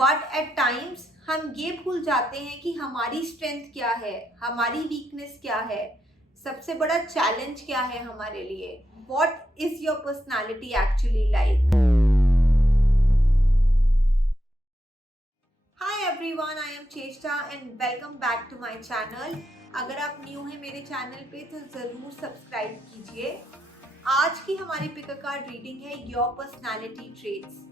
But at times हम ये भूल जाते हैं कि हमारी स्ट्रेंथ क्या है, हमारी वीकनेस क्या है, सबसे बड़ा चैलेंज क्या है हमारे लिए। What is your personality actually like. Hi everyone, I am Cheshta and welcome back to my channel. अगर आप न्यू हैं मेरे चैनल पे तो ज़रूर सब्सक्राइब कीजिए। आज की हमारी पिक अ कार्ड रीडिंग है your personality traits.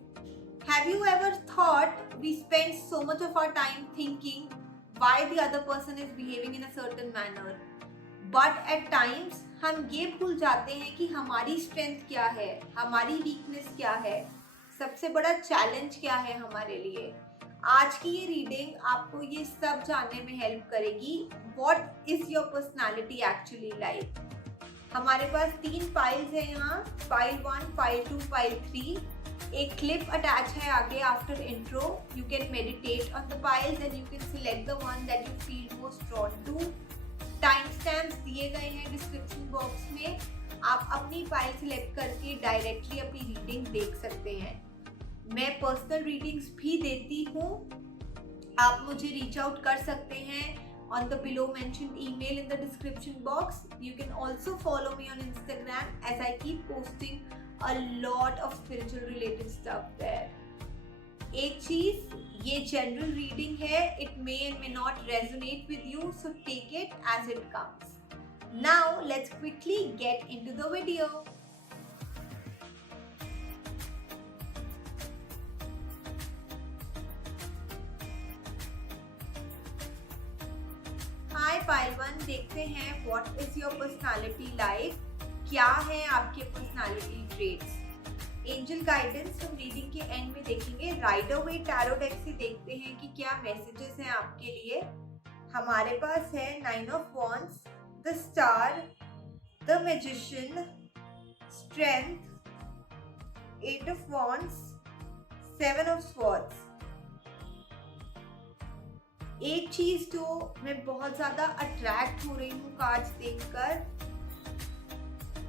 Have you ever thought we spend so much of our time thinking why the other person is behaving in a certain manner? But at times हम ये भूल जाते हैं कि हमारी strength क्या है, हमारी वीकनेस क्या है, सबसे बड़ा चैलेंज क्या है हमारे लिए। आज की ये रीडिंग आपको ये सब जानने में हेल्प करेगी। What is your personality actually like? हमारे पास 3 फाइल्स है यहाँ, फाइल 1, फाइल 2, फाइल 3। एक क्लिप अटैच है आगे after intro. You can meditate on the files and you can select the one that you feel most drawn to. Time stamps दिए गए हैं description box में। आप अपनी फाइल सिलेक्ट करके डायरेक्टली अपनी रीडिंग देख सकते हैं। मैं पर्सनल रीडिंग्स भी देती हूँ, आप मुझे रीच आउट कर सकते हैं on the below mentioned email in the description box. You can also follow me on Instagram as I keep posting a lot of spiritual related stuff there. एक चीज, ये general reading है, it may and may not resonate with you, so take it as it comes. Now let's quickly get into the video. Hi file 1, देखते हैं what is your personality like. क्या है आपके personality traits. Angel guidance हम reading के and में देखेंगे। Rider वे tarot deck से देखते हैं कि क्या मैसेजेस हैं आपके लिए। हमारे पास है 9 of wands, the star, the magician, strength, 8 of wands, 7 of swords. एक चीज जो मैं बहुत ज्यादा अट्रैक्ट हो रही हूँ कार्ड्स देखकर,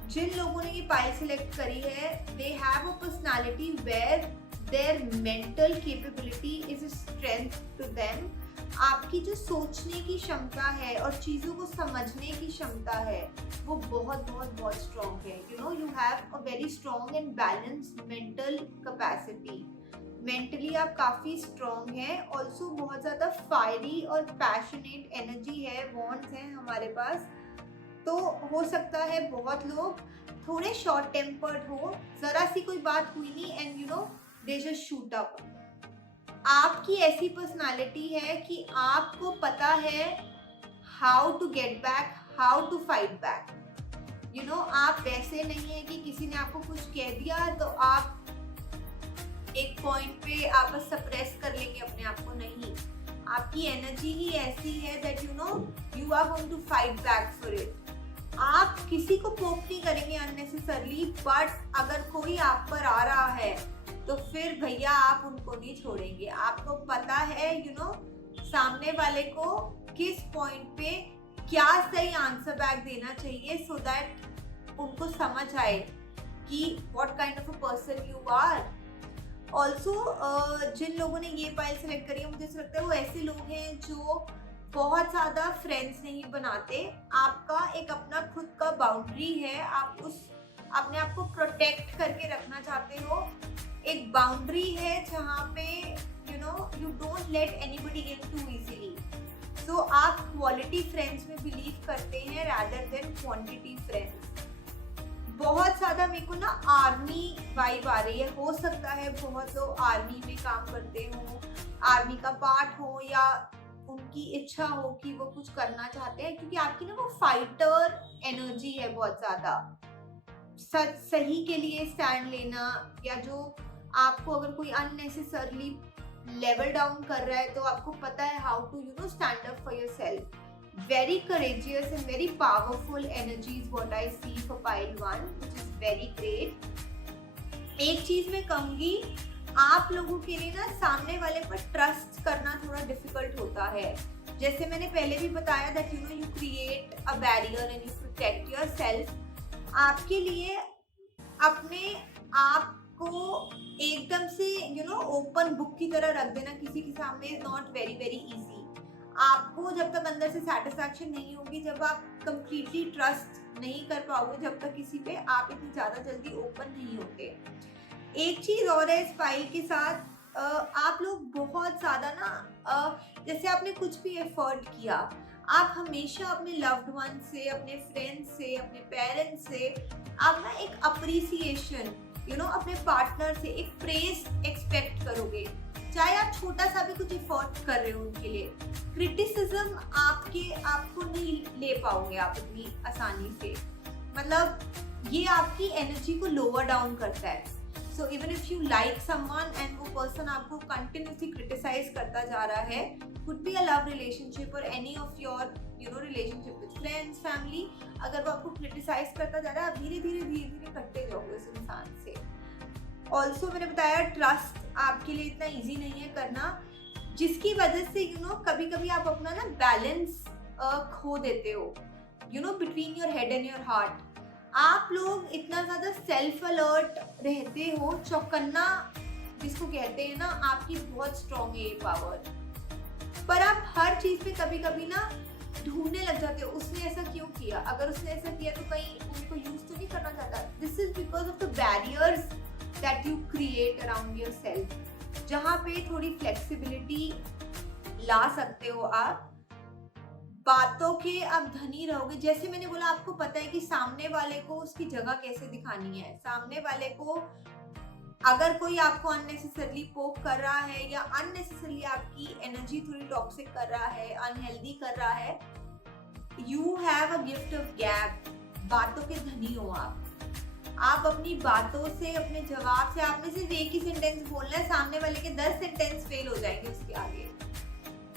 जिन लोगों ने ये पाइल सिलेक्ट करी है, they have a personality where their mental capability is a strength to them. आपकी जो सोचने की क्षमता है और चीजों को समझने की क्षमता है वो बहुत बहुत बहुत स्ट्रॉन्ग है। You know, you have a very strong and balanced mental capacity. Mentally आप काफ़ी स्ट्रॉन्ग हैं। ऑल्सो बहुत ज़्यादा फायरी और पैशनेट एनर्जी है, वॉन्ड्स हैं हमारे पास। तो हो सकता है बहुत लोग थोड़े शॉर्ट टेम्पर्ड हो, ज़रा सी कोई बात हुई नहीं and you know they just shoot up. आपकी ऐसी पर्सनालिटी है कि आपको पता है how to get back, how to fight back. You know, आप वैसे नहीं है कि किसी ने आपको कुछ कह दिया तो आप एक पॉइंट पे आप बस सप्रेस कर लेंगे अपने आप को। नहीं, आपकी एनर्जी ही ऐसी है that you know you are going to fight back for it. आप किसी को पोक नहीं करेंगे अननेसेसरली, बट अगर कोई आप पर आ रहा है तो फिर भैया आप उनको नहीं छोड़ेंगे। आपको पता है यू नो सामने वाले को किस पॉइंट पे क्या सही आंसर बैक देना चाहिए, सो दैट उनको समझ आए कि what kind of a person you are. Also जिन लोगों ने ये फाइल सेलेक्ट करी है, मुझे ऐसा लगता है वो ऐसे लोग हैं जो बहुत ज़्यादा फ्रेंड्स नहीं बनाते। आपका एक अपना खुद का बाउंड्री है, आप उस अपने आप को प्रोटेक्ट करके रखना चाहते हो। एक बाउंड्री है जहाँ पे you know you don't let anybody in too easily. So आप क्वालिटी फ्रेंड्स में बिलीव करते हैं रैदर देन क्वांटिटी फ्रेंड्स। बहुत ज़्यादा मेरे को ना आर्मी वाइब आ रही है। हो सकता है बहुत लोग आर्मी में काम करते हो, आर्मी का पार्ट हो, या उनकी इच्छा हो कि वो कुछ करना चाहते हैं, क्योंकि आपकी ना वो फाइटर एनर्जी है बहुत ज़्यादा। सच सही के लिए स्टैंड लेना, या जो आपको अगर कोई अननेसेसरली लेवल डाउन कर रहा है तो आपको पता है how to you know stand up for yourself. Very courageous and very powerful energy is what I see for pile 1, which is very great. एक चीज मैं कहूँगी, आप लोगों के लिए ना सामने वाले पर ट्रस्ट करना थोड़ा डिफिकल्ट होता है। जैसे मैंने पहले भी बताया that you know you create a barrier and you protect yourself। आपके लिए अपने आप को एकदम से ओपन बुक की तरह रख देना किसी के सामने is not very very easy. आपको जब तक अंदर से सेटिस्फैक्शन नहीं होगी, जब आप कंप्लीटली ट्रस्ट नहीं कर पाओगे जब तक किसी पे, आप इतनी ज़्यादा जल्दी ओपन नहीं होते। एक चीज़ और है इस फाइल के साथ, आप लोग बहुत ज़्यादा ना जैसे आपने कुछ भी एफर्ट किया, आप हमेशा अपने लव्ड वन से, अपने फ्रेंड्स से, अपने पेरेंट्स से आप ना एक अप्रिसिएशन अपने पार्टनर से एक प्रेज एक्सपेक्ट करोगे, चाहे आप छोटा सा भी कुछ एफर्ट कर रहे हो उनके लिए। क्रिटिसिज्म आपको नहीं ले पाओगे आप इतनी आसानी से, मतलब ये आपकी एनर्जी को लोअर डाउन करता है। So even if you like someone and वो पर्सन आपको कंटिन्यूसली क्रिटिसाइज करता जा रहा है, could be a love relationship और any of your relationship with friends, family, अगर वो आपको क्रिटिसाइज करता जा रहा है, आप धीरे धीरे कटते जाओगे उस इंसान से। ऑल्सो मैंने बताया ट्रस्ट आपके लिए इतना इजी नहीं है करना, जिसकी वजह से कभी कभी आप अपना ना बैलेंस खो देते हो between your head and your heart. आप लोग इतना ज़्यादा सेल्फ अलर्ट रहते हो, चौकन्ना जिसको कहते हैं ना, आपकी बहुत स्ट्रॉन्ग है ये पावर, पर आप हर चीज़ पे कभी कभी ना ढूंढने लग जाते हो उसने ऐसा क्यों किया, अगर उसने ऐसा किया तो कहीं उनको यूज तो नहीं करना चाहता। This is because of the barriers that you create around your self, जहाँ पे थोड़ी फ्लेक्सिबिलिटी ला सकते हो आप। बातों के आप धनी रहोगे, जैसे मैंने बोला, आपको पता है कि सामने वाले को उसकी जगह कैसे दिखानी है। सामने वाले को अगर कोई आपको अननेसेसरली पोक कर रहा है या अननेसेसरली आपकी एनर्जी थोड़ी टॉक्सिक कर रहा है, अनहेल्दी कर रहा है, you have a gift of gap. बातों के धनी हो आप अपनी बातों से, अपने जवाब से, आपने सिर्फ एक ही सेंटेंस बोलना है, सामने वाले के 10 सेंटेंस फेल हो जाएंगे उसके आगे।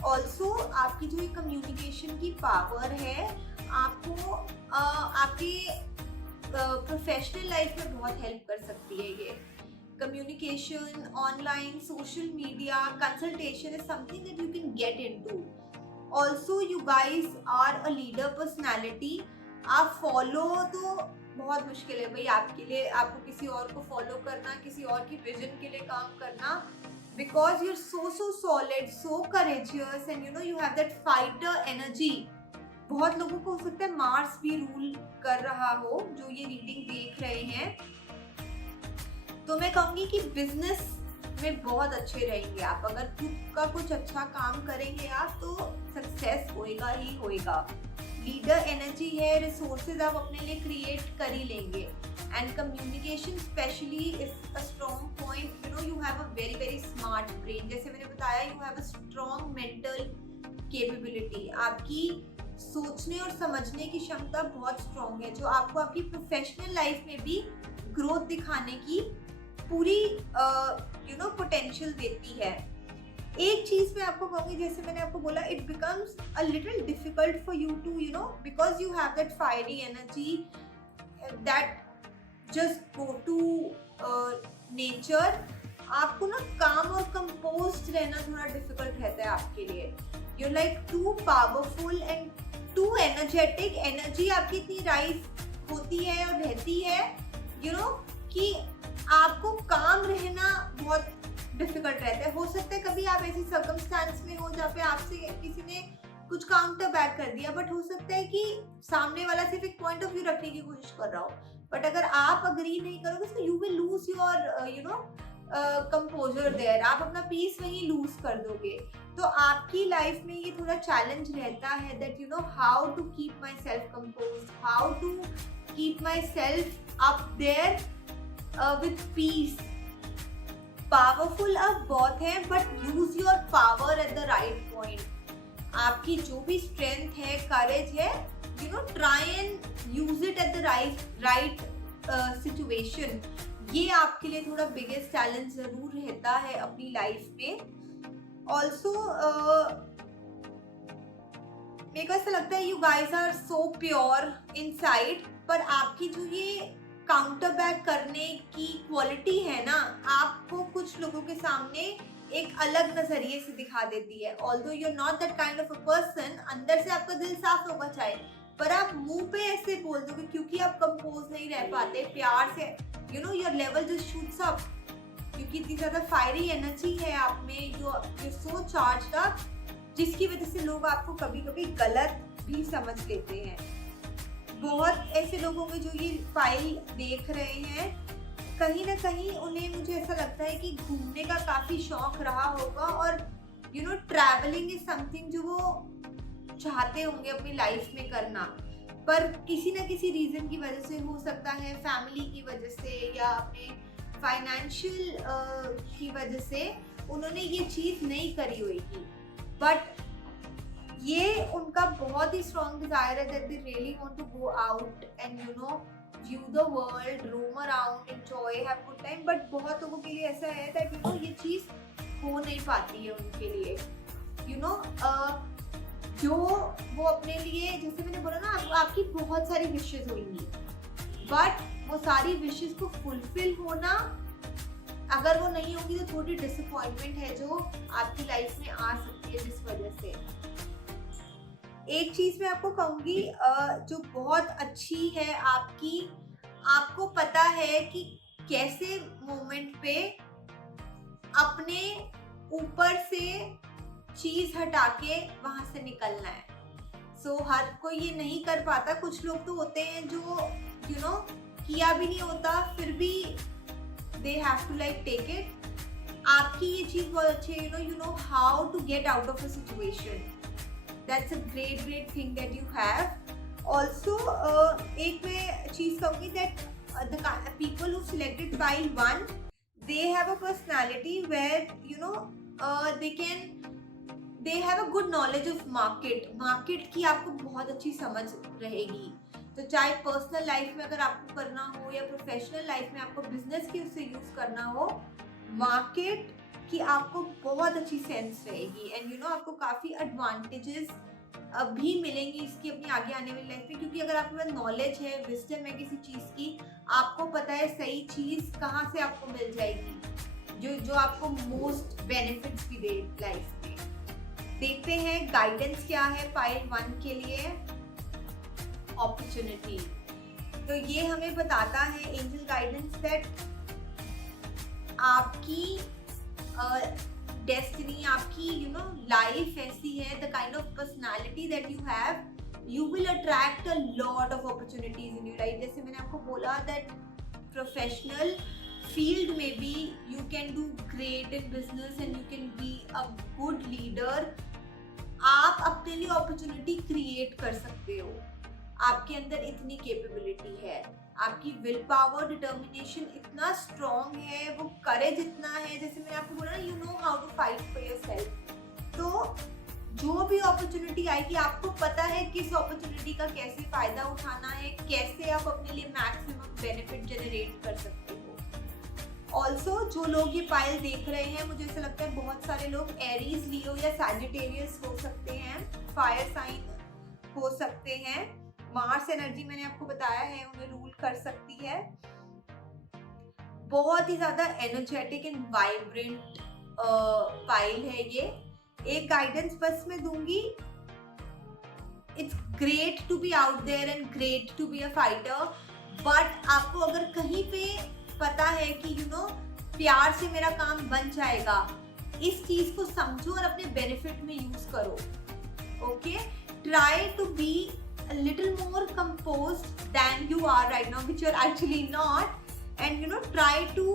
ऑल्सो आपकी जो ये कम्युनिकेशन की पावर है, आपको आपके प्रोफेशनल लाइफ में बहुत हेल्प कर सकती है। ये communication, online, social media, consultation is something that you can get into. Also you guys are a leader personality. आप फॉलो तो बहुत मुश्किल है भाई आपके लिए, आपको किसी और को फॉलो करना, किसी और की विजन के लिए काम करना, because you're so solid, so courageous and you have that fighter energy। बहुत लोगों को हो सकता है मार्स भी रूल कर रहा हो जो ये रीडिंग देख रहे हैं, तो मैं कहूँगी कि बिजनेस में बहुत अच्छे रहेंगे आप। अगर खुद का कुछ अच्छा काम करेंगे आप तो सक्सेस होएगा ही होएगा। लीडर एनर्जी है, रिसोर्सेज आप अपने लिए क्रिएट कर ही लेंगे। And communication specially is a strong point. You have a very very smart brain, जैसे मैंने बताया, you have a strong mental capability. आपकी सोचने और समझने की क्षमता बहुत स्ट्रॉन्ग है, जो आपको आपकी प्रोफेशनल लाइफ में भी ग्रोथ दिखाने की पूरी पोटेंशियल देती है। एक चीज मैं आपको कहूंगी, जैसे मैंने आपको बोला, it becomes a little difficult for you too because you have that fiery energy that just go to nature. आपको ना काम और कंपोज्ड रहना थोड़ा डिफिकल्ट रहता है आपके लिए। You like too powerful and too energetic. Energy आपकी इतनी राइज होती है और रहती है कि आपको काम रहना बहुत डिफिकल्ट रहता है। हो सकता है कभी आप ऐसी सर्कमस्टेंस में हो जहाँ पे आपसे किसी ने कुछ काउंटर बैक कर दिया, बट हो सकता है कि सामने वाला सिर्फ एक पॉइंट ऑफ व्यू रखने की कोशिश कर रहा हो, बट अगर आप अग्री नहीं करोगे तो you will lose your composure there. आप अपना पीस वहीं लूज कर दोगे। तो आपकी लाइफ में ये थोड़ा चैलेंज रहता है that how to keep myself compose, how to keep myself up there with peace. Powerful आप बहुत हैं, but use your power at the right point. आपकी जो भी स्ट्रेंथ है, करेज है, try and use it at the right situation. ये आपके लिए थोड़ा बिगेस्ट चैलेंज जरूर रहता है अपनी लाइफ में। ऑल्सो मेरे को ऐसा लगता है you guys are so pure inside, पर आपकी जो ये काउंटर बैक करने की क्वालिटी है ना, आपको कुछ लोगों के सामने एक अलग नजरिए से दिखा देती है। Although you are not that kind of a person, अंदर से आपका दिल साफ होगा चाहे, पर आप मुंह पे ऐसे बोल दोगे क्योंकि आप कंपोज नहीं रह पाते प्यार से। Your level just shoots up. क्योंकि इतनी ज़्यादा फायरी एनर्जी है आप में, जो सो चार्ज्ड अप, जिसकी वजह से लोग आपको कभी कभी गलत भी समझ लेते हैं। बहुत ऐसे लोग होंगे जो ये फाइल देख रहे हैं, कहीं ना कहीं उन्हें, मुझे ऐसा लगता है कि घूमने का काफ़ी शौक रहा होगा, और ट्रैवलिंग इज समथिंग जो वो चाहते होंगे अपनी लाइफ में करना, पर किसी ना किसी रीज़न की वजह से, हो सकता है फैमिली की वजह से या अपने फाइनेंशियल की वजह से, उन्होंने ये चीज़ नहीं करी होगी। बट ये उनका बहुत ही स्ट्रॉन्ग डिजायर है that they really want to go out and view the world, roam around, enjoy, have good time. But बहुत लोगों के लिए ऐसा है दैट ये चीज़ हो नहीं पाती है उनके लिए। जो वो अपने लिए, जैसे मैंने बोला ना, आपकी बहुत सारी विशेस होंगी, बट वो सारी विशेस को फुलफिल होना, अगर वो नहीं होगी तो थोड़ी डिसअपॉइंटमेंट है जो आपकी लाइफ में आ सकती है जिस वजह से। एक चीज मैं आपको कहूंगी जो बहुत अच्छी है आपकी, आपको पता है कि कैसे मोमेंट पे अपने ऊपर से चीज हटा के वहां से निकलना है। हर कोई ये नहीं कर पाता। कुछ लोग तो होते हैं जो किया भी नहीं होता, फिर भी they have to take it. आपकी ये चीज बहुत अच्छी है, you know how to get out of a situation. That's a great thing that you have. Also, एक मैं चीज कहूँगी that the people who selected file 1, they have a personality where they have a good knowledge of market की आपको बहुत अच्छी समझ रहेगी। तो चाहे पर्सनल लाइफ में अगर आपको करना हो या प्रोफेशनल लाइफ में आपको बिजनेस की उससे यूज करना हो, मार्केट की आपको बहुत अच्छी सेंस रहेगी। एंड आपको काफ़ी एडवांटेजेस भी मिलेंगी इसकी अपनी आगे आने वाली लाइफ में, क्योंकि अगर आपके पास नॉलेज है, विजडम है किसी चीज़ की, आपको पता है सही चीज़ कहाँ से आपको मिल जाएगी जो आपको मोस्ट बेनिफिट्स भी दे लाइफ में। देखते हैं गाइडेंस क्या है फाइल 1 के लिए। अपॉर्चुनिटी, तो ये हमें बताता है एंजल गाइडेंस दैट आपकी डेस्टिनी, आपकी लाइफ ऐसी है, the kind of personality that you have, you will attract a lot of opportunities in your life. जैसे मैंने आपको बोला दैट प्रोफेशनल फील्ड में भी you can do great in business and you can be a good leader. आप अपने लिए opportunity create कर सकते हो, आपके अंदर इतनी कैपेबिलिटी है, आपकी विल पावर, डिटर्मिनेशन इतना स्ट्रॉन्ग है, वो करेज इतना है। जैसे मैंने आपको बोला ना, you know how to fight for yourself. तो जो भी अपॉर्चुनिटी आएगी, आपको पता है किस अपॉर्चुनिटी का कैसे फायदा उठाना है, कैसे आप अपने लिए मैक्सिमम बेनिफिट जनरेट कर सकते हो। ऑल्सो जो लोग ये फाइल देख रहे हैं, मुझे ऐसा लगता है बहुत सारे लोग एरीज, लियो या सैजिटेरियस हो सकते हैं, फायर साइन हो सकते हैं। मार्स एनर्जी मैंने आपको बताया है उन्हें रूल कर सकती है। बहुत ही ज्यादा एनर्जेटिक एंड वाइब्रेंट फाइल है ये। एक गाइडेंस बस मैं दूंगी, it's great to be out there and great to be a fighter, but आपको अगर कहीं पे पता है कि प्यार से मेरा काम बन जाएगा, इस चीज को समझो और अपने बेनिफिट में यूज करो। Okay, try to be a little more composed than you are right now, which you're actually not, and try to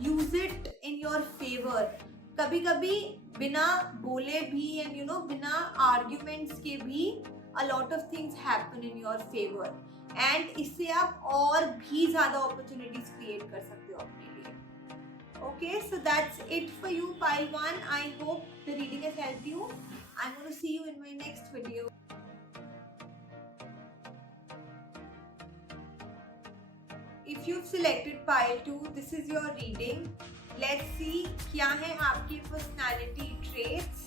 use it in your favor. कभी कभी बिना बोले भी and बिना arguments के भी a lot of things happen in your favor, and इससे आप और भी ज़्यादा opportunities create कर सकते हो अपने लिए। Okay, so that's it for you file 1. I hope the reading has helped you. I'm going to see you in my next video. If you've selected file 2, this is your reading. Let's see क्या है आपकी personality traits.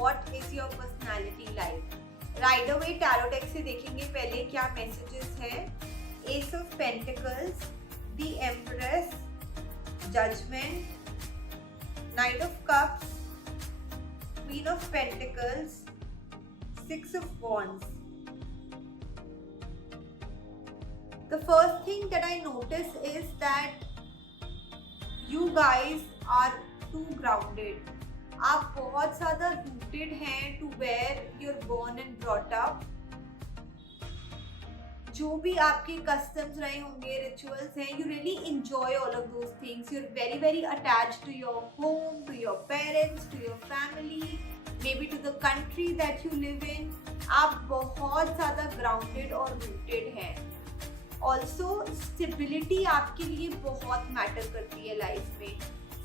What is your personality like? Rider Waite Tarot deck से देखेंगे पहले क्या messages हैं. Ace of Pentacles, the Empress, Judgment, Knight of Cups, Queen of Pentacles, Six of Wands. The first thing that I notice is that you guys are too grounded. आप बहुत ज़्यादा rooted हैं to where you're born and brought up. जो भी आपके customs रहे होंगे, rituals हैं, you really enjoy all of those things. You are very very attached to your home, to your parents, to your family, maybe to the country that you live in. आप बहुत ज़्यादा grounded और rooted हैं। Also stability आपके लिए बहुत matter करती है लाइफ में।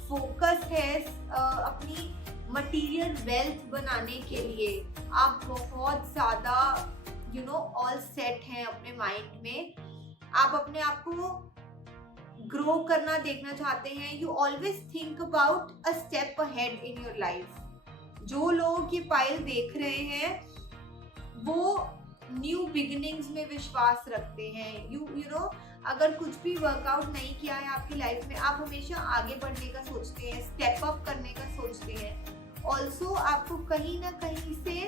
फोकस है अपनी मटीरियल वेल्थ बनाने के लिए। आप बहुत ज़्यादा ऑल सेट हैं अपने माइंड में। आप अपने आप को ग्रो करना देखना चाहते हैं। You always think about a step ahead in your life. जो लोग ये पाइल देख रहे हैं वो न्यू बिगिनिंग्स में विश्वास रखते हैं। यू नो अगर कुछ भी वर्कआउट नहीं किया है आपकी लाइफ में, आप हमेशा आगे बढ़ने का सोचते हैं, स्टेप अप करने का सोचते हैं। ऑल्सो आपको कहीं ना कहीं से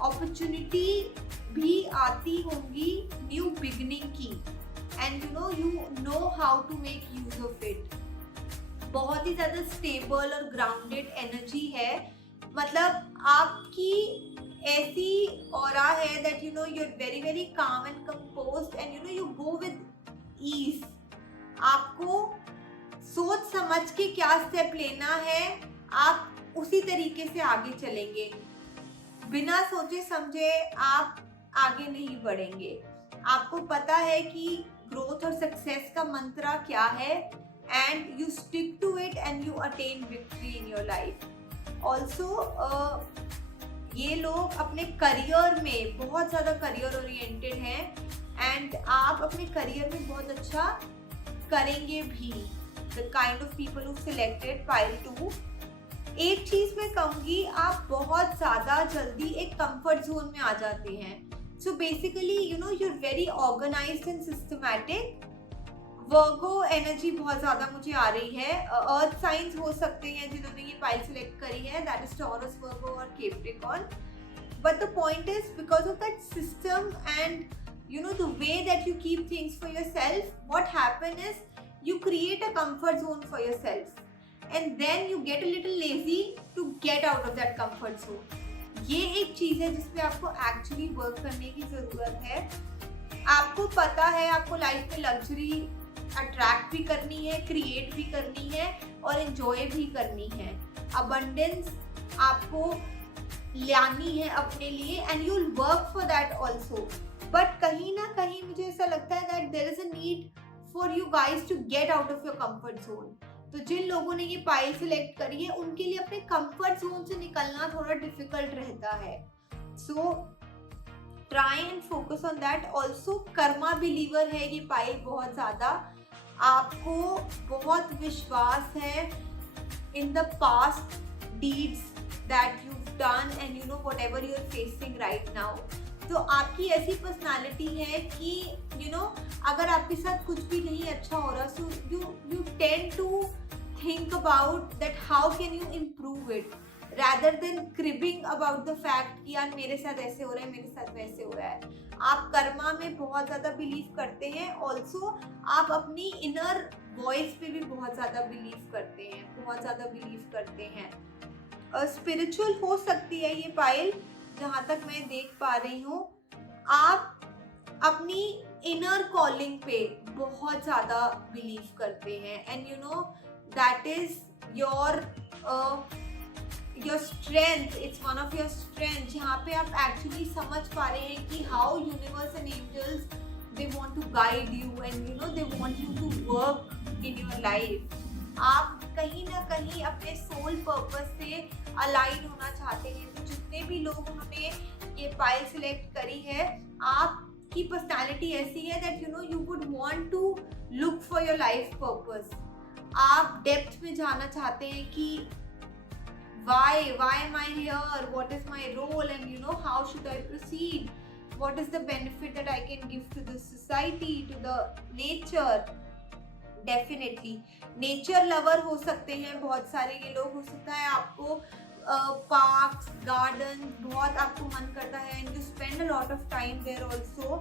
अपॉर्चुनिटी भी आती होंगी न्यू बिगिनिंग की, and you know how to make use of it. बहुत ही ज़्यादा स्टेबल और ग्राउंडेड एनर्जी है। मतलब आपकी ऐसी ऑरा है that you are very very calm and composed and you go with ease. आपको सोच समझ के क्या स्टेप लेना है, आप उसी तरीके से आगे चलेंगे। बिना सोचे समझे आप आगे नहीं बढ़ेंगे। आपको पता है कि ग्रोथ और सक्सेस का मंत्र क्या है, and you stick to it and you attain victory in your life. Also ये लोग अपने करियर में बहुत ज़्यादा करियर ओरिएंटेड हैं, एंड आप अपने करियर में बहुत अच्छा करेंगे भी। The kind of people who selected pile 2। एक चीज मैं कहूंगी, आप बहुत ज्यादा जल्दी एक कंफर्ट जोन में आ जाते हैं। So basically you're very organised and systematic. Virgo energy बहुत ज्यादा मुझे आ रही है। अर्थ साइंस हो सकते हैं जिन्होंने ये पाइल सिलेक्ट करी है, दैट इज टॉरस, वर्गो और Capricorn. But the point is because of that system and the way that you keep things for yourself, what happen is you create a comfort zone for yourself, and then you get a little lazy to get out of that comfort zone. ये एक चीज है जिसपे आपको actually work करने की जरूरत है। आपको पता है आपको लाइफ में लग्जरी अट्रैक्ट भी करनी है, क्रिएट भी करनी है और एंजॉय भी करनी है। अबंडेंस आपको लानी है अपने लिए, and you will work for that also. But कहीं ना कहीं मुझे ऐसा लगता है that there is a need for you guys to get out of your comfort zone. तो जिन लोगों ने ये पाइल सिलेक्ट करी है उनके लिए अपने कंफर्ट जोन से निकलना थोड़ा डिफिकल्ट रहता है। So try and focus on that. Also karma believer है ये पाइल बहुत ज्यादा। आपको बहुत विश्वास है in the past deeds that you done and whatever you are facing right now. तो आपकी ऐसी पर्सनालिटी है कि अगर आपके साथ कुछ भी नहीं अच्छा हो रहा, so you tend to think about that how can you improve it, rather than cribbing about the fact कि यार मेरे साथ ऐसे हो रहा है, मेरे साथ वैसे हो रहा है। आप कर्मा में बहुत ज़्यादा बिलीव करते हैं। ऑल्सो आप अपनी इनर वॉइस पे भी बहुत ज़्यादा बिलीव करते हैं, बहुत ज़्यादा बिलीव करते हैं। स्पिरिचुअल हो सकती है ये पाइल, जहाँ तक मैं देख पा रही हूँ। आप अपनी इनर कॉलिंग पे बहुत ज़्यादा बिलीव करते हैं, and that is your strength, it's one of your strength, जहाँ पे आप एक्चुअली समझ पा रहे हैं कि how universe and angels they want to guide you and they want you to work in your life. आप कहीं ना कहीं अपने सोल पर्पस से अलाइन होना चाहते हैं। तो जितने भी लोग उन्होंने ये पाइल सिलेक्ट करी है, आपकी पर्सनालिटी ऐसी है that you would want to look for your life purpose. आप डेप्थ में जाना चाहते हैं कि why am I here, what is my role, and how should I proceed, what is the benefit that I can give to the society, to the nature। Definitely nature lover हो सकते हैं बहुत सारे ये लोग। हो सकता है आपको पार्क्स, गार्डन बहुत आपको मन करता है, and you spend a lot of time there also.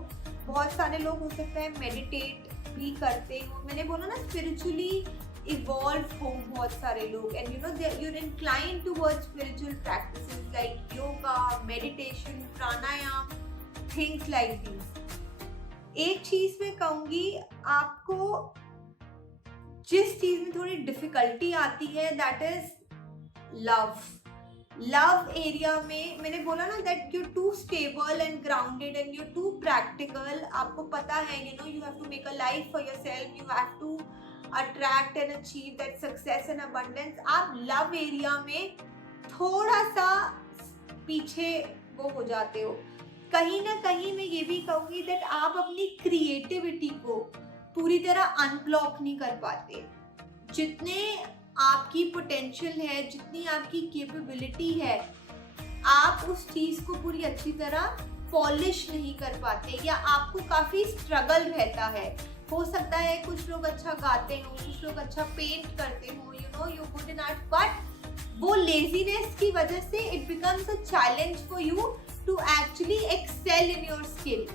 बहुत सारे लोग हो सकता है मेडिटेट भी करते हो। मैंने बोला ना स्पिरिचुअली इवॉल्व हो बहुत सारे लोग, and you no you're inclined towards spiritual practices like yoga, meditation, pranayam, things like these. एक चीज मैं कहूंगी आपको, जिस चीज में थोड़ी डिफिकल्टी आती है दैट इज लव एरिया में। मैंने बोला ना that you're too stable and grounded and you're too practical. आपको पता है you know you have to make a life for yourself, you have to attract and achieve that success and abundance. आप love area में थोड़ा सा पीछे वो हो जाते हो। कहीं ना कहीं मैं ये भी कहूँगी दैट आप अपनी क्रिएटिविटी को पूरी तरह अनब्लॉक नहीं कर पाते। जितने आपकी पोटेंशियल है, जितनी आपकी कैपेबिलिटी है, आप उस चीज को पूरी अच्छी तरह पॉलिश नहीं कर पाते, या आपको काफी स्ट्रगल रहता है। हो सकता है कुछ लोग अच्छा गाते हो, कुछ लोग अच्छा पेंट करते हो, you know you good in art, but वो लेजीनेस की वजह से it becomes a challenge for you to actually excel in your skill.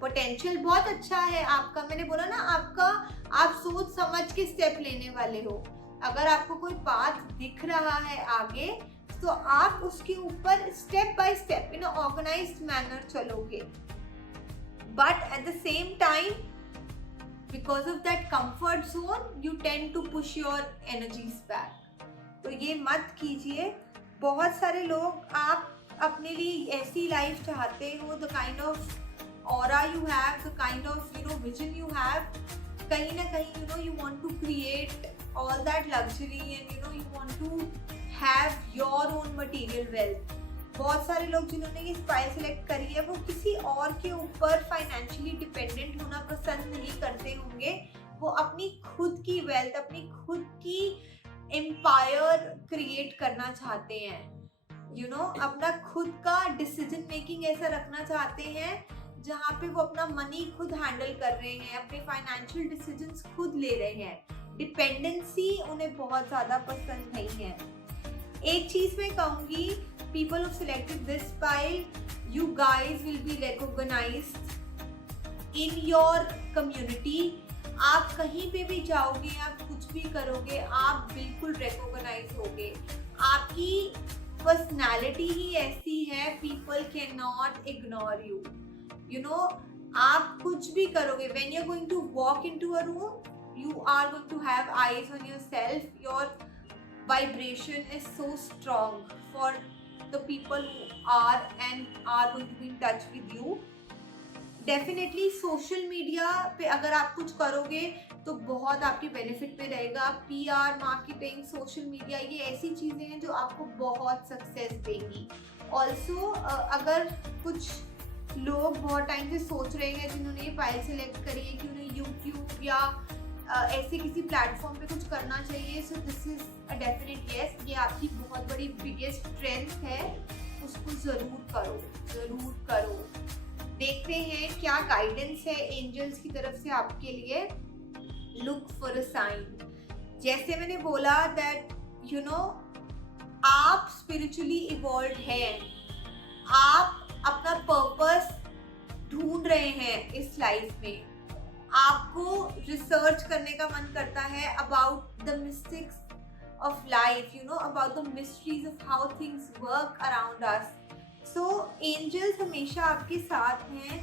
Potential बहुत अच्छा है आपका, मैंने बोला ना आपका, आप सोच समझ के स्टेप लेने वाले हो। अगर आपको कोई पाथ दिख रहा है आगे, तो आप उसके ऊपर step by step in organised manner चलोगे। But at the same time because of that comfort zone you tend to push your energies back. तो ये मत कीजिए। बहुत सारे लोग, आप अपने लिए ऐसी लाइफ चाहते हो, the kind of aura you have, the kind of vision you have, कहीं ना कहीं you want to create all that luxury and you want to have your own material wealth. बहुत सारे लोग जिन्होंने ये स्पाइस सेलेक्ट करी है वो किसी और के ऊपर फाइनेंशियली डिपेंडेंट होना पसंद नहीं करते होंगे। वो अपनी खुद की वेल्थ, अपनी खुद की एम्पायर क्रिएट करना चाहते हैं, अपना खुद का डिसीजन मेकिंग ऐसा रखना चाहते हैं जहाँ पे वो अपना मनी खुद हैंडल कर रहे हैं, अपने फाइनेंशियल डिसीजंस खुद ले रहे हैं। डिपेंडेंसी उन्हें बहुत ज़्यादा पसंद नहीं है। एक चीज़ मैं कहूँगी, people who selected this pile, you guys will be recognized in your community. आप कहीं पे भी जाओगे, आप कुछ भी करोगे, आप बिल्कुल रिकॉग्नाइज होगे। आपकी पर्सनैलिटी ही ऐसी है, people can not ignore you. आप कुछ भी करोगे, when you're going to walk into a room, you are going to have eyes on yourself. Your vibration is so strong for the people who are going to be in touch with you. Definitely social media पे अगर आप कुछ करोगे तो बहुत आपके benefit पे रहेगा। PR, मार्केटिंग, सोशल मीडिया, ये ऐसी चीज़ें हैं जो आपको बहुत सक्सेस देंगी। ऑल्सो अगर कुछ लोग बहुत टाइम से सोच रहे हैं, जिन्होंने ये फाइल सेलेक्ट करी है कि उन्हें यूट्यूब या ऐसे किसी प्लेटफॉर्म पे कुछ करना चाहिए, so this is a definite yes. ये आपकी बहुत बड़ी बिगेस्ट स्ट्रेंथ है, उसको ज़रूर करो। देखते हैं क्या गाइडेंस है एंजल्स की तरफ से आपके लिए। Look for a sign. जैसे मैंने बोला दैट आप स्पिरिचुअली इवॉल्व हैं, आप अपना पर्पस ढूंढ रहे हैं इस लाइफ में। आपको रिसर्च करने का मन करता है about the mystics of life, about the mysteries of how things work around us. So angels हमेशा आपके साथ हैं।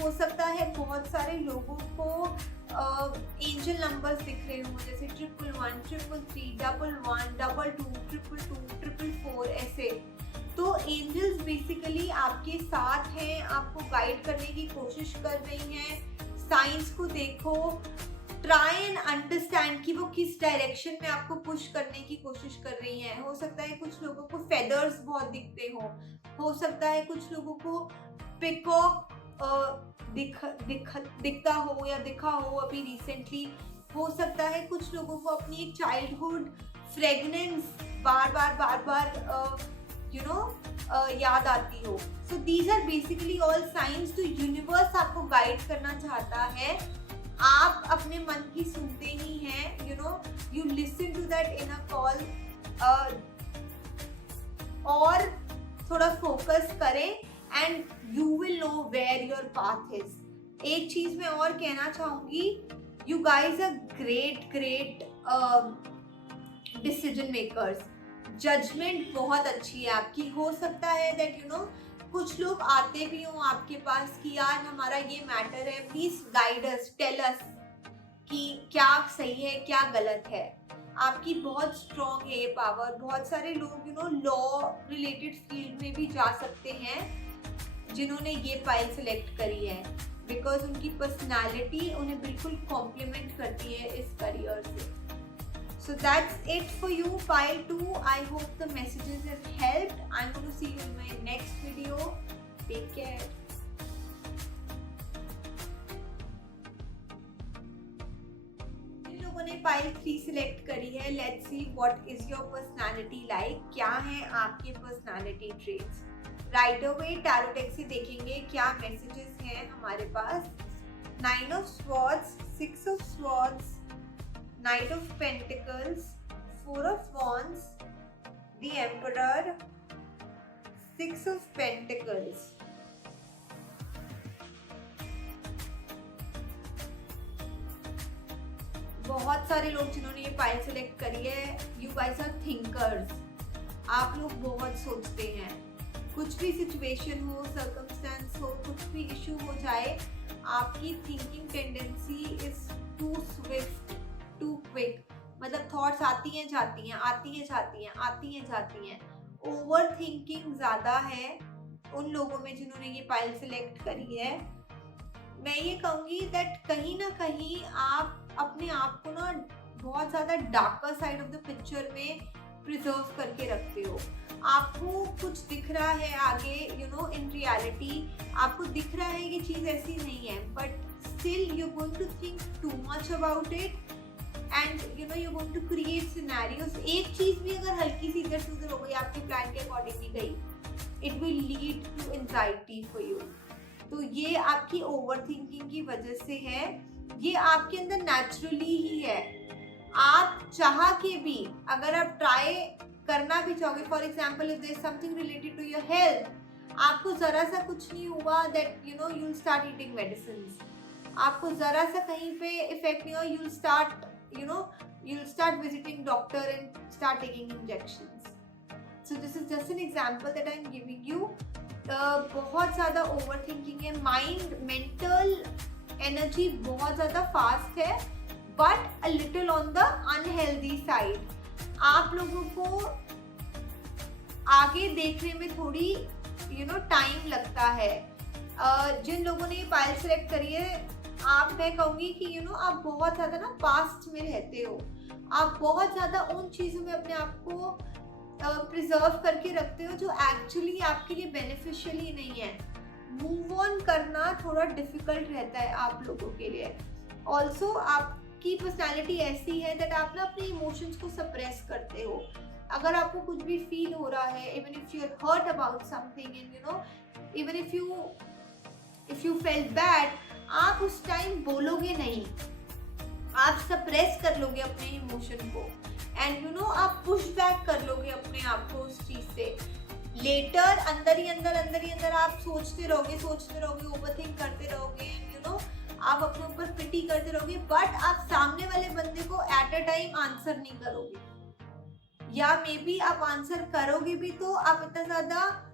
हो सकता है बहुत सारे लोगों को एंजल नंबर्स दिख रहे हों, जैसे 111, 333, 11, 22, 222, 444 ऐसे। तो एंजल्स बेसिकली आपके साथ हैं, आपको गाइड करने की कोशिश कर रही हैं। साइंस को देखो, ट्राई एंड अंडरस्टैंड कि वो किस डायरेक्शन में आपको पुश करने की कोशिश कर रही हैं। हो सकता है कुछ लोगों को फेदर्स बहुत दिखते हो सकता है कुछ लोगों को पिकॉक दिखता हो या दिखा हो अभी रिसेंटली। हो सकता है कुछ लोगों को अपनी एक चाइल्डहुड फ्रेगनेंस बार बार याद आती हो। So these are basically all science. तो यूनिवर्स आपको गाइड करना चाहता है, आप अपने मन की सुनते ही हैं, you listen to that inner call, और थोड़ा फोकस करें and you will know where your path is. एक चीज मैं और कहना चाहूंगी, you guys are great decision makers. Judgement बहुत अच्छी है आपकी। हो सकता है दैट कुछ लोग आते भी हों आपके पास कि यार हमारा ये मैटर है, please guide us, tell us कि क्या सही है क्या गलत है। आपकी बहुत स्ट्रॉन्ग है ये पावर। बहुत सारे लोग लॉ रिलेटेड फील्ड में भी जा सकते हैं जिन्होंने ये फाइल सिलेक्ट करी है, बिकॉज उनकी पर्सनालिटी उन्हें बिल्कुल कॉम्प्लीमेंट करती है इस करियर से। So that's it for you, file 2. I hope the messages have helped. I'm going to see you in my next video. Take care. जिन लोगों ने फाइल 3 सिलेक्ट करी है, let's see what is your personality like. क्या है आपके personality traits. Right away tarot deck से देखेंगे क्या मैसेजेस हैं हमारे पास। 9 of Swords, 6 of Swords, Knight of Pentacles, 4 of Wands, the Emperor, 6 of Pentacles. बहुत सारे लोग जिन्होंने ये फाइल सिलेक्ट करी है, यू गाइस आर थिंकर्स। आप लोग बहुत सोचते हैं। कुछ भी सिचुएशन हो, सर्कमस्टेंस हो, कुछ भी इशू हो जाए, आपकी thinking tendency is too swift, too quick. मतलब थॉट्स आती हैं जाती हैं, आती हैं जाती हैं, आती हैं जाती हैं। ओवर थिंकिंग ज़्यादा है उन लोगों में जिन्होंने ये फाइल सिलेक्ट करी है। मैं ये कहूँगी दैट कहीं ना कहीं आप अपने आप को ना बहुत ज़्यादा darker side of the picture में प्रिजर्व करके रखते हो। आपको कुछ दिख रहा है आगे, इन रियलिटी आपको दिख रहा है ये चीज़ ऐसी नहीं है, but still you going to think too much about it and you're going to create scenarios। एक चीज भी अगर हल्की सी इधर से उधर हो गई, आपके प्लान के अकॉर्डिंग नहीं गई, it will lead to anxiety for you. तो ये आपकी ओवर थिंकिंग की वजह से है। ये आपके अंदर नेचुरली ही है। आप चाह के भी अगर आप ट्राई करना भी चाहोगे, for example if there is something related to your health, आपको जरा सा कुछ नहीं हुआ that you will start eating medicines. आपको जरा सा कहीं पे इफेक्ट नहीं हुआ, you'll start visiting doctor and start taking injections. So this is just an example that I'm giving you. बहुत ज़्यादा ओवर थिंकिंग है। माइंड, मेंटल एनर्जी बहुत ज़्यादा फास्ट है, but a little on the unhealthy side. आप लोगों को आगे देखने में थोड़ी टाइम लगता है। जिन लोगों ने ये फाइल सेलेक्ट करी है, मैं कहूँगी कि आप बहुत ज़्यादा ना पास्ट में रहते हो। आप बहुत ज़्यादा उन चीज़ों में अपने आप को प्रिजर्व करके रखते हो जो एक्चुअली आपके लिए बेनिफिशियल ही नहीं है। मूव ऑन करना थोड़ा डिफिकल्ट रहता है आप लोगों के लिए। ऑल्सो आपकी पर्सनैलिटी ऐसी है दैट आप ना अपने इमोशंस को सप्रेस करते हो। अगर आपको कुछ भी फील हो रहा है, even if you are hurt about something and even if you felt bad, आप उस टाइम बोलोगे नहीं, आप सप्रेस कर लोगे अपने इमोशन को एंड आप पुश बैक कर लोगे अपने आप को उस चीज से। लेटर अंदर ही अंदर आप सोचते रहोगे, ओवरथिंक करते रहोगे, आप अपने ऊपर पिटी करते रहोगे, बट आप सामने वाले बंदे को एट अ टाइम आंसर नहीं करोगे, या मे बी आप आंसर करोगे भी तो आप इतना ज्यादा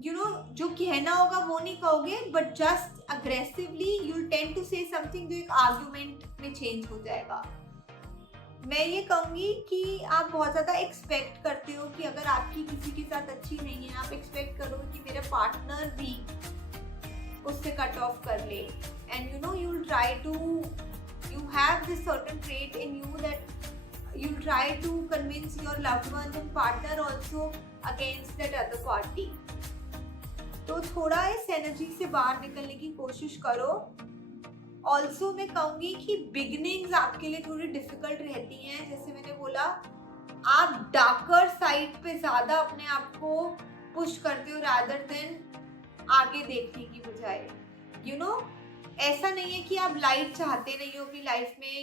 जो कहना होगा वो नहीं कहोगे, but just aggressively you will tend to say something जो एक आर्ग्यूमेंट में चेंज हो जाएगा। मैं ये कहूँगी कि आप बहुत ज़्यादा एक्सपेक्ट करते हो कि अगर आपकी किसी के साथ अच्छी नहीं है, आप एक्सपेक्ट करोगे कि मेरा पार्टनर भी उससे कट ऑफ कर ले, and you will try to, you have this certain trait in you that you try to convince your loved one and partner also against that other party। तो थोड़ा इस एनर्जी से बाहर निकलने की कोशिश करो। ऑल्सो मैं कहूँगी कि बिगिनिंग्स आपके लिए थोड़ी डिफिकल्ट रहती हैं। जैसे मैंने बोला, आप डार्कर साइड पे ज़्यादा अपने आप को पुश करते हो रादर देन आगे देखने की बजाय। ऐसा नहीं है कि आप लाइट चाहते नहीं हो अपनी लाइफ में,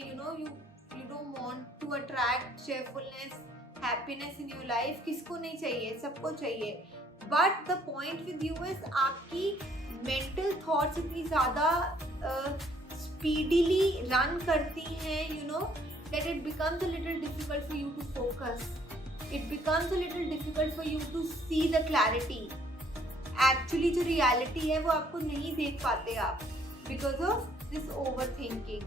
you don't want to attract cheerfulness, happiness in your life। किसको नहीं चाहिए, सबको चाहिए, but the point with you is आपकी मेंटल थॉट्स इतनी ज़्यादा स्पीडीली रन करती हैं that it becomes a little difficult for you to focus. It becomes a little difficult for you to see the clarity. Actually जो reality है वो आपको नहीं देख पाते आप because of this overthinking.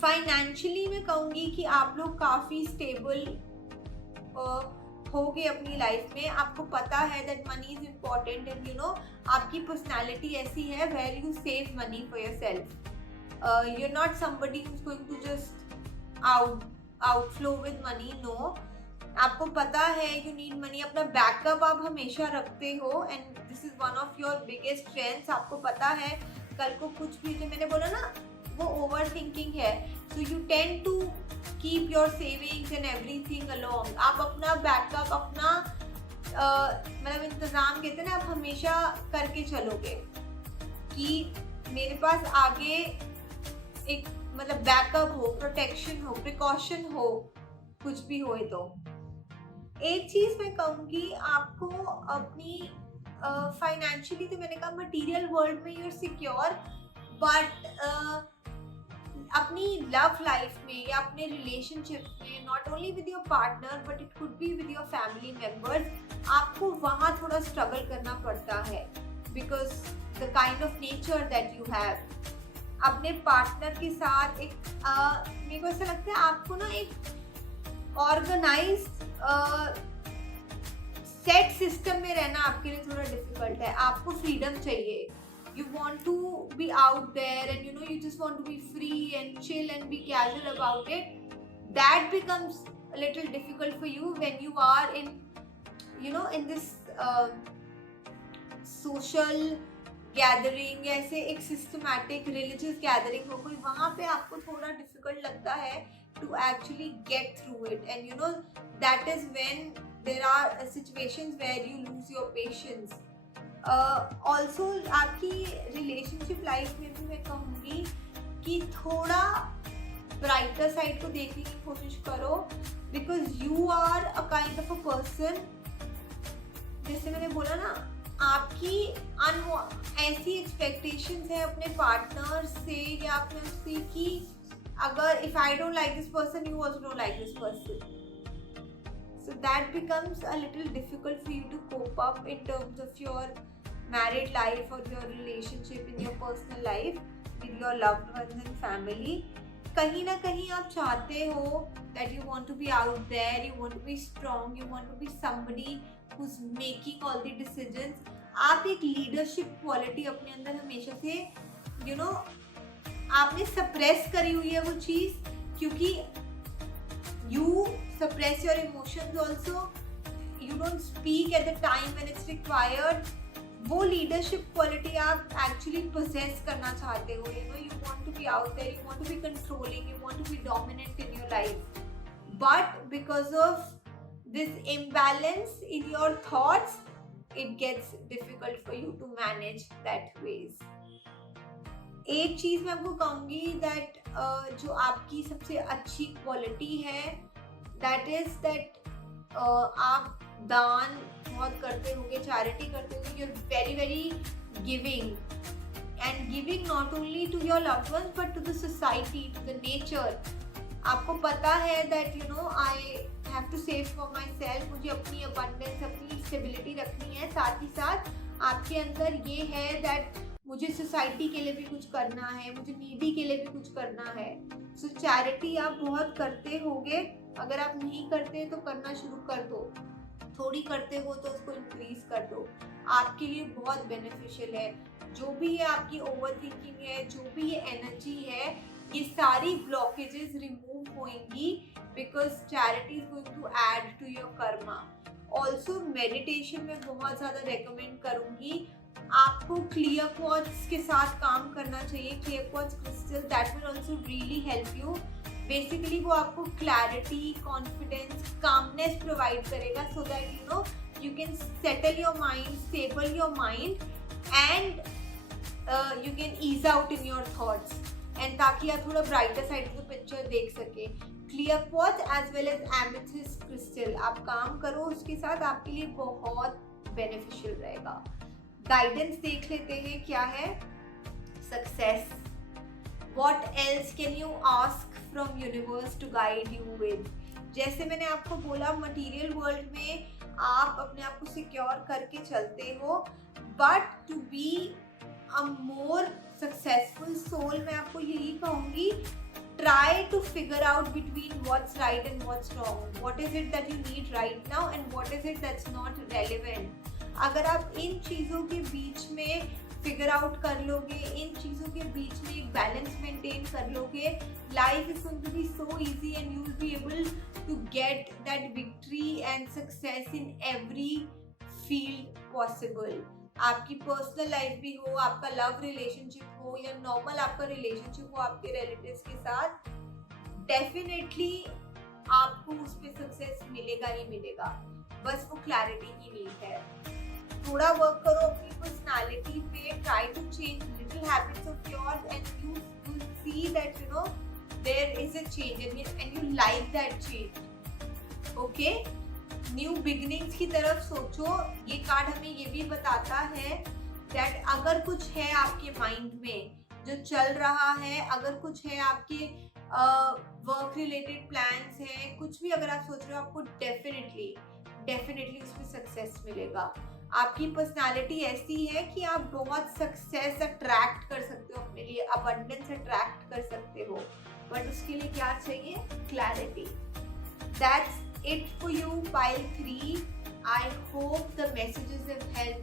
Financially मैं कहूँगी कि आप लोग काफ़ी स्टेबल होगे अपनी लाइफ में. आपको पता है that money is important and you know आपकी पर्सनैलिटी ऐसी है where you save money for yourself. You are not somebody who is going to just outflow with money. No, आपको पता है यू नीड मनी. अपना backup आप हमेशा रखते हो and this is one of your biggest strengths. आपको पता है कल को कुछ भी, जो मैंने बोला ना वो ओवर थिंकिंग है. So you tend to keep your savings and everything along. आप अपना बैकअप, अपना मतलब इंतज़ाम कहते हैं ना, आप हमेशा करके चलोगे कि मेरे पास आगे एक मतलब बैकअप हो, प्रोटेक्शन हो, प्रिकॉशन हो, कुछ भी होए. तो एक चीज़ मैं कहूँगी आपको अपनी फाइनेंशियली, तो मैंने कहा मटीरियल वर्ल्ड में यूर सिक्योर, बट अपनी लव लाइफ में या अपने रिलेशनशिप में, not only with your partner but it could be with your family members, आपको वहाँ थोड़ा स्ट्रगल करना पड़ता है because the kind of nature that you have. अपने पार्टनर के साथ एक मेरे को ऐसा लगता है आपको ना एक ऑर्गेनाइज्ड सेट सिस्टम में रहना आपके लिए थोड़ा डिफिकल्ट है. आपको फ्रीडम चाहिए. You want to be out there and you know you just want to be free and chill and be casual about it. That becomes a little difficult for you when you are in, you know, in this social gathering, ऐसे एक systematic religious gathering हो कोई, वहाँ पे आपको थोड़ा difficult लगता है to actually get through it. And you know that is when there are situations where you lose your patience. Also आपकी रिलेशनशिप लाइफ में भी मैं कहूँगी कि थोड़ा ब्राइटर साइड को देखने की कोशिश करो because you are a kind of a person, जैसे मैंने बोला ना, आपकी ऐसी एक्सपेक्टेशंस है अपने पार्टनर से या अपने उससे कि अगर if I don't like this person you also don't like this person. So that becomes a little difficult for you to cope up in terms of your married life or your relationship in your personal life with your loved ones and family. कहीं ना कहीं आप चाहते हो that you want to be out there, you want to be strong, you want to be somebody who's making all the decisions. आप एक leadership quality अपने अंदर हमेशा से you know आपने suppress करी हुई है वो चीज़, क्योंकि you suppress your emotions also, you don't speak at the time when it's required. वो leadership quality आप actually possess करना चाहते हो. You know, you want to be out there, you want to be controlling, you want to be dominant in your life. But because of this imbalance in your thoughts, it gets difficult for you to manage that ways. एक चीज़ मैं आपको कहूँगी that जो आपकी सबसे अच्छी quality है दैट इज दैट आप दान बहुत करते होंगे, चैरिटी करते होंगे. You are very very giving and giving not only to your loved ones but to the society, to the nature. आपको पता है that you know I have to save for myself. मुझे अपनी abundance, अपनी stability रखनी है. साथ ही साथ आपके अंदर ये है दैट मुझे सोसाइटी के लिए भी कुछ करना है, मुझे नीडी के लिए भी कुछ करना है. सो चैरिटी आप बहुत करते होगे. अगर आप नहीं करते तो करना शुरू कर दो. थोड़ी करते हो तो उसको इंक्रीज कर दो. आपके लिए बहुत बेनिफिशियल है. जो भी है आपकी ओवर थिंकिंग है, जो भी ये एनर्जी है, ये सारी ब्लॉकेजेस रिमूव होंगी because charity is going to add to your karma. Also meditation में बहुत ज़्यादा रेकमेंड करूँगी. आपको क्लियर क्वार्ट्ज के साथ काम करना चाहिए. Clear quartz crystal that will also really help you. Basically वो आपको क्लैरिटी, कॉन्फिडेंस, कामनेस प्रोवाइड करेगा so that you know you can settle your mind, stable your mind and you can ease out in your thoughts and ताकि आप थोड़ा brighter side of the picture देख सके. Clear quartz as well as amethyst crystal आप काम करो उसके साथ, आपके लिए बहुत बेनिफिशियल रहेगा. गाइडेंस देख लेते हैं क्या है. Success. What else can you ask from universe to guide you with? जैसे मैंने आपको बोला, मटेरियल वर्ल्ड में आप अपने आप को सिक्योर करके चलते हो, but to be a more successful soul मैं आपको यही कहूँगी, try to figure out between what's right and what's wrong. What is it that you need right now and what is it that's not relevant. अगर आप इन चीज़ों के बीच में figure out कर लोगे, इन चीज़ों के बीच में एक बैलेंस मेंटेन कर लोगे, life is going to be so easy and you will be able to get that victory and success in every field possible. आपकी पर्सनल लाइफ भी हो, आपका लव रिलेशनशिप हो या नॉर्मल आपका रिलेशनशिप हो आपके रिलेटिव्स के साथ, डेफिनेटली आपको उस पे सक्सेस मिलेगा ही मिलेगा. बस वो क्लैरिटी की नीड है. थोड़ा वर्क करो अपनी पर्सनालिटी पे, try to change little habits of yours and you will see that you know there is a change and you like that change. Okay, new beginnings की तरफ सोचो. ये कार्ड हमें ये भी बताता है दैट अगर कुछ है आपके माइंड में जो चल रहा है, अगर कुछ है आपके वर्क रिलेटेड प्लान्स हैं, कुछ भी अगर आप सोच रहे हो, आपको डेफिनेटली उसमें सक्सेस मिलेगा. आपकी पर्सनालिटी ऐसी है कि आप बहुत सक्सेस अट्रैक्ट कर सकते हो अपने लिए, अबंडेंस अट्रैक्ट कर सकते हो, बट उसके लिए क्या चाहिए? Clarity. That's it for you, pile 3. I hope the messages have helped